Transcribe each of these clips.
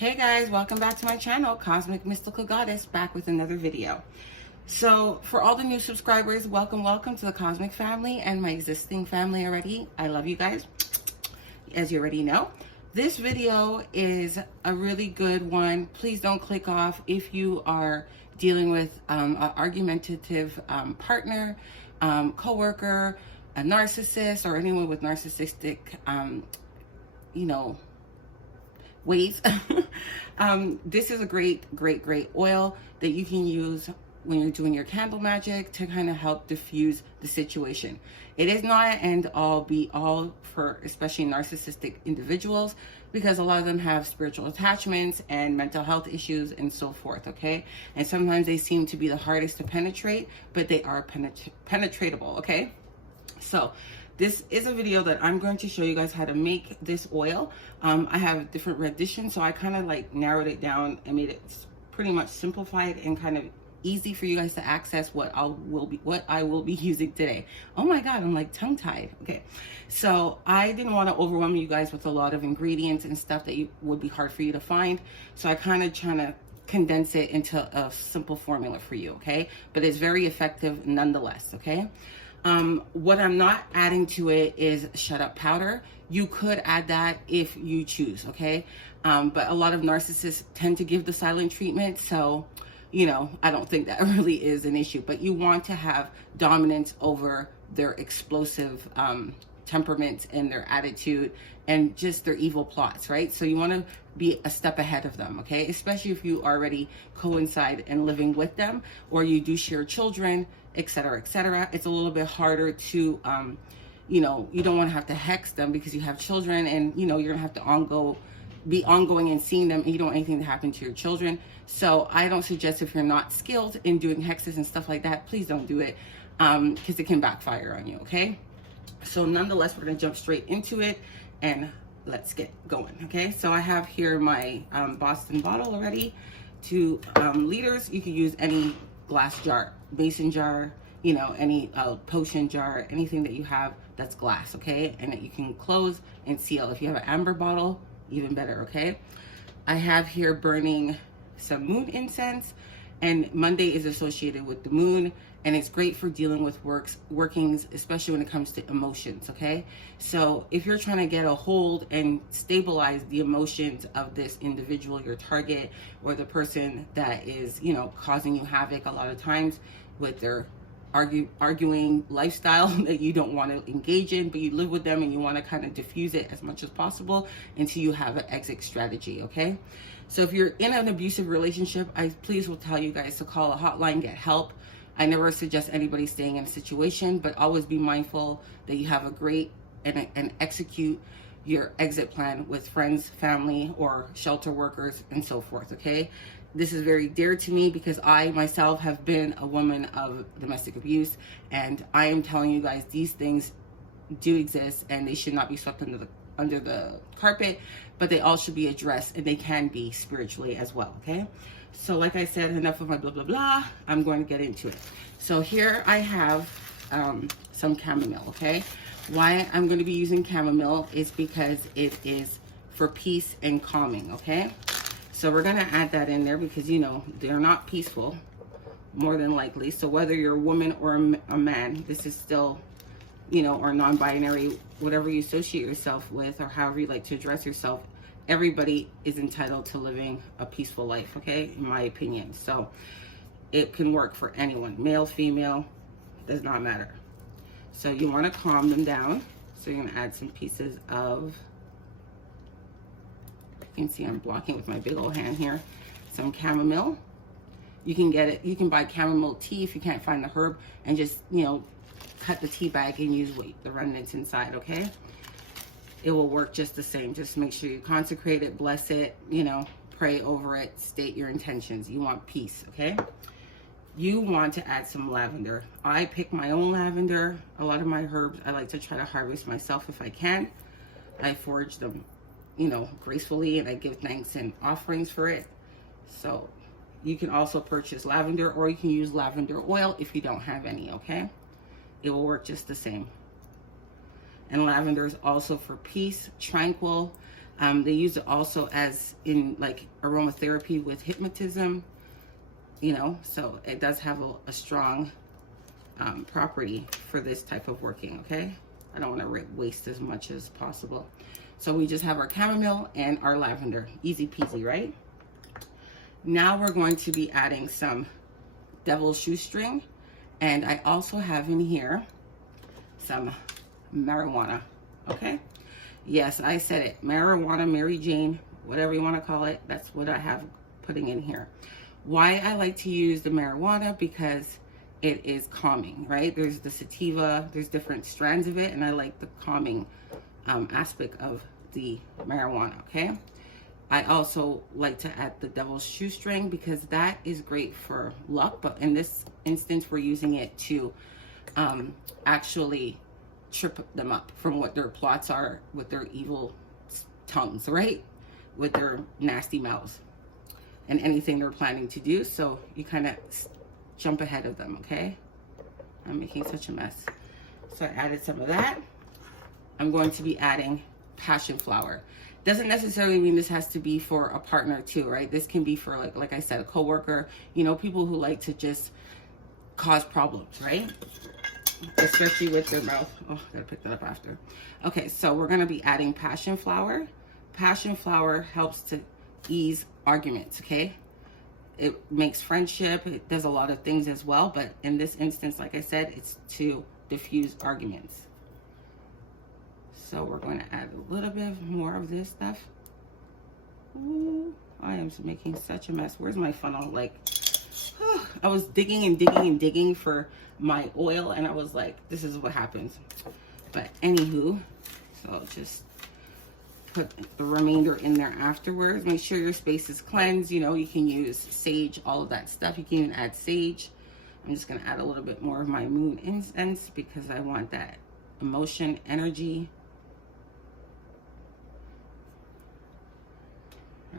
Hey guys, welcome back to my channel, Cosmic Mystical Goddess, back with another video. So for all the new subscribers, welcome to the Cosmic family and my existing family already. I love you guys, as you already know. This video is a really good one. Please don't click off if you are dealing with an argumentative partner, coworker, a narcissist, or anyone with narcissistic, ways. This is a great oil that you can use when you're doing your candle magic to kind of help diffuse the situation. It is not an end all be all for especially narcissistic individuals, because a lot of them have spiritual attachments and mental health issues and so forth, okay? And sometimes they seem to be the hardest to penetrate, but they are penetratable, okay? So this is a video that I'm going to show you guys how to make this oil. I have different renditions, so I kind of like narrowed it down and made it pretty much simplified and kind of easy for you guys to access what I will be using today. Oh my God, I'm like tongue-tied. Okay, so I didn't want to overwhelm you guys with a lot of ingredients and stuff that would be hard for you to find. So I kind of trying to condense it into a simple formula for you, okay? But it's very effective nonetheless, okay? What I'm not adding to it is shut up powder. You could add that if you choose, okay? But a lot of narcissists tend to give the silent treatment, so I don't think that really is an issue. But you want to have dominance over their explosive temperaments and their attitude and just their evil plots, right? So you want to be a step ahead of them, okay? Especially if you already coincide and living with them, or you do share children, etc., etc. It's a little bit harder to, you don't want to have to hex them because you have children, and you're gonna have to be ongoing and seeing them, and you don't want anything to happen to your children. So I don't suggest, if you're not skilled in doing hexes and stuff like that, please don't do it, because it can backfire on you, okay? So nonetheless, we're gonna jump straight into it and let's get going, okay? So I have here my Boston bottle already, 2 liters. You can use any glass jar, mason jar, any potion jar, anything that you have that's glass, okay? And that you can close and seal. If you have an amber bottle, even better, okay? I have here burning some moon incense, and Monday is associated with the moon, and it's great for dealing with workings, especially when it comes to emotions, okay? So if you're trying to get a hold and stabilize the emotions of this individual, your target, or the person that is, causing you havoc a lot of times with their arguing lifestyle that you don't want to engage in, but you live with them and you want to kind of diffuse it as much as possible until you have an exit strategy, okay? So if you're in an abusive relationship, I please will tell you guys to call a hotline, get help. I never suggest anybody staying in a situation, but always be mindful that you have a great and execute your exit plan with friends, family, or shelter workers, and so forth, okay? This is very dear to me because I myself have been a woman of domestic abuse, and I am telling you guys, these things do exist and they should not be swept under the carpet, but they all should be addressed, and they can be spiritually as well, okay? So like I said, enough of my blah, blah, blah. I'm going to get into it. So here I have some chamomile, okay? Why I'm going to be using chamomile is because it is for peace and calming, okay? So we're going to add that in there because, they're not peaceful, more than likely. So whether you're a woman or a man, this is still, or non-binary, whatever you associate yourself with or however you like to address yourself, everybody is entitled to living a peaceful life, okay, in my opinion. So it can work for anyone, male, female, does not matter. So you want to calm them down. So you're going to add some pieces of, you can see I'm blocking with my big old hand here, some chamomile. You can get it, you can buy chamomile tea if you can't find the herb, and just, cut the tea bag and use the remnants inside, okay? It will work just the same. Just make sure you consecrate it, bless it, pray over it, state your intentions. You want peace, okay? You want to add some lavender. I pick my own lavender. A lot of my herbs I like to try to harvest myself if I can. I forage them, gracefully, and I give thanks and offerings for it. So you can also purchase lavender, or you can use lavender oil if you don't have any, okay? It will work just the same. And lavender is also for peace, tranquil, They use it also as in like aromatherapy with hypnotism, you know, so it does have a strong property for this type of working, okay? I don't want to waste as much as possible. So we just have our chamomile and our lavender. Easy peasy, right? Now we're going to be adding some devil's shoestring. And I also have in here some marijuana, okay? Yes, I said it. Marijuana, Mary Jane, whatever you want to call it. That's what I have putting in here. Why I like to use the marijuana, because it is calming, right? There's the sativa, there's different strands of it, and I like the calming aspect of the marijuana, okay? I also like to add the devil's shoestring because that is great for luck, but in this instance, we're using it to actually trip them up from what their plots are with their evil tongues, right? With their nasty mouths and anything they're planning to do. So you kind of jump ahead of them, okay? I'm making such a mess. So I added some of that. I'm going to be adding passion flower. Doesn't necessarily mean this has to be for a partner too, right? This can be for, like I said, a coworker, you know, people who like to just cause problems, right? Especially with their mouth. Oh, gotta pick that up after. Okay, so we're gonna be adding passion flower. Passion flower helps to ease arguments, okay? It makes friendship, it does a lot of things as well, but in this instance, like I said, it's to diffuse arguments. So we're going to add a little bit more of this stuff. Ooh, I am making such a mess. Where's my funnel? Like, I was digging and digging and digging for my oil, and I was like, this is what happens. But anywho, so just put the remainder in there afterwards. Make sure your space is cleansed. You know, you can use sage, all of that stuff. You can even add sage. I'm just going to add a little bit more of my moon incense because I want that emotion, energy.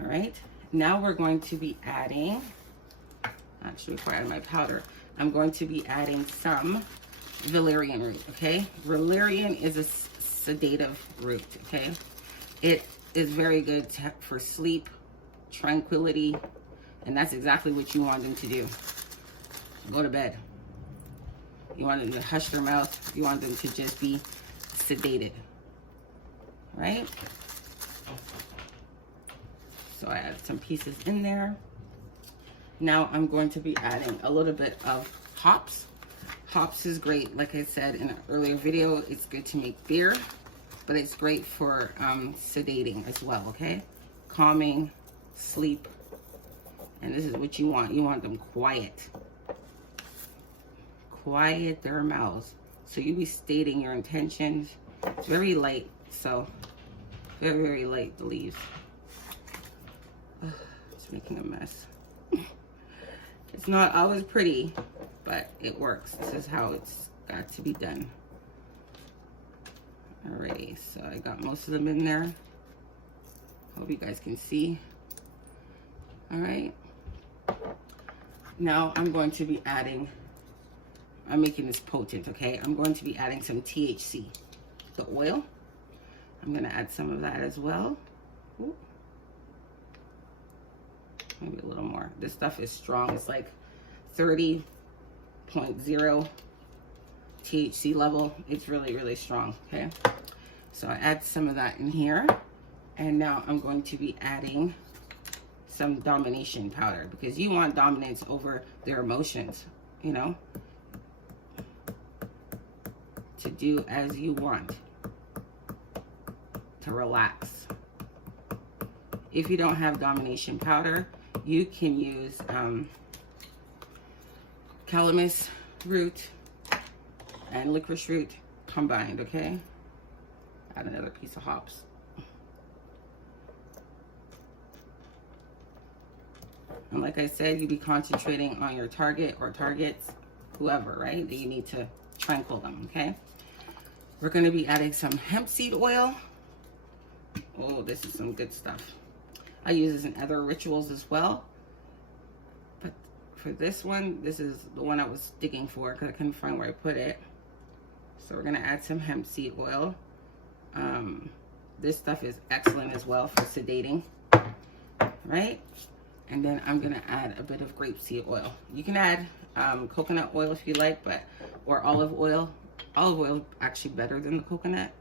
All right, now we're going to be adding, actually before I add my powder, I'm going to be adding some valerian root, okay? Valerian is a sedative root, okay? It is very good for sleep, tranquility, and that's exactly what you want them to do. Go to bed. You want them to hush their mouth. You want them to just be sedated, right? So I add some pieces in there. Now I'm going to be adding a little bit of hops. Hops is great. Like I said in an earlier video, it's good to make beer, but it's great for sedating as well, okay? Calming, sleep, and this is what you want. You want them quiet. Quiet their mouths. So you be stating your intentions. It's very light, so very, very light, the leaves. It's making a mess. It's not always pretty, but it works. This is how it's got to be done. Alrighty, so I got most of them in there. Hope you guys can see. Alright. Now I'm going to be adding, I'm making this potent, okay? I'm going to be adding some THC, the oil. I'm going to add some of that as well. Ooh. Maybe a little more. This stuff is strong. It's like 30.0 THC level. It's really, really strong, okay? So I add some of that in here. And now I'm going to be adding some domination powder because you want dominance over their emotions, you know? To do as you want. To relax. If you don't have domination powder, you can use calamus root and licorice root combined, okay? Add another piece of hops. And like I said, you be concentrating on your target or targets, whoever, right? That you need to tranquil them, okay? We're going to be adding some hempseed oil. Oh, this is some good stuff. I use this in other rituals as well. But for this one, this is the one I was digging for because I couldn't find where I put it. So we're going to add some hempseed oil. This stuff is excellent as well for sedating, right? And then I'm gonna add a bit of grapeseed oil. You can add coconut oil if you like, or olive oil. Olive oil is actually better than the coconut.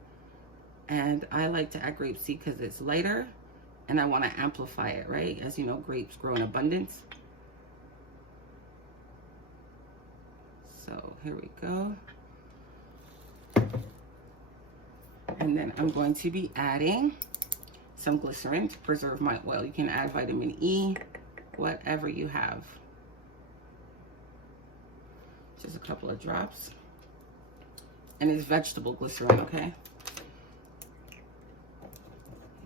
And I like to add grapeseed because it's lighter and I want to amplify it, right? As you know, grapes grow in abundance. So here we go. And then I'm going to be adding some glycerin to preserve my oil. You can add vitamin E, whatever you have. Just a couple of drops. And it's vegetable glycerin, okay?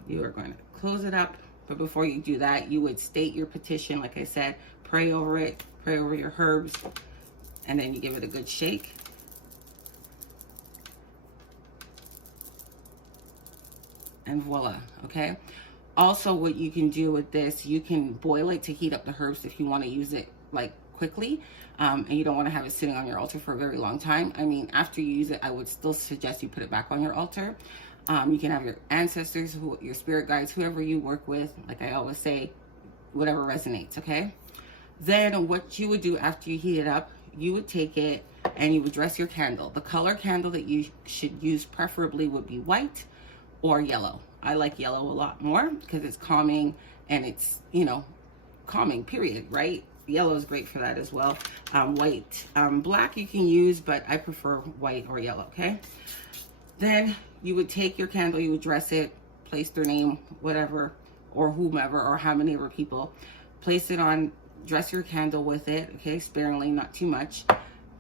You are going to close it up. But before you do that, you would state your petition. Like I said, pray over it, pray over your herbs, and then you give it a good shake. And voila, okay? Also, what you can do with this, you can boil it to heat up the herbs if you want to use it like quickly, and you don't want to have it sitting on your altar for a very long time. I mean, after you use it, I would still suggest you put it back on your altar. You can have your ancestors, your spirit guides, whoever you work with, like I always say, whatever resonates, okay? Then what you would do after you heat it up, you would take it and you would dress your candle. The color candle that you should use preferably would be white or yellow. I like yellow a lot more because it's calming and it's, you know, calming, period, right? Yellow is great for that as well. White, black you can use, but I prefer white or yellow, okay? Then you would take your candle, you would dress it, place their name, whatever, or whomever, or how many ever people, place it on, dress your candle with it, okay, sparingly, not too much,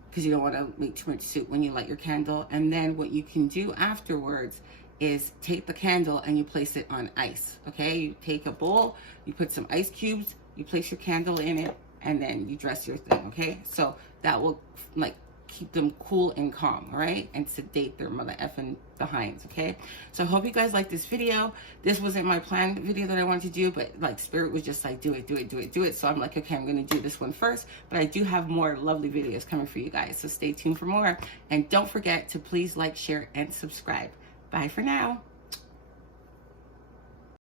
because you don't want to make too much soup when you light your candle. And then what you can do afterwards is take the candle and you place it on ice, okay? You take a bowl, you put some ice cubes, you place your candle in it, and then you dress your thing, okay? So that will like keep them cool and calm, all right? And sedate their mother effing behinds, okay? So I hope you guys like this video. This wasn't my planned video that I wanted to do, but like spirit was just like, do it, do it, do it, do it. So I'm like, okay, I'm gonna do this one first, but I do have more lovely videos coming for you guys. So stay tuned for more. And don't forget to please like, share, and subscribe. Bye for now.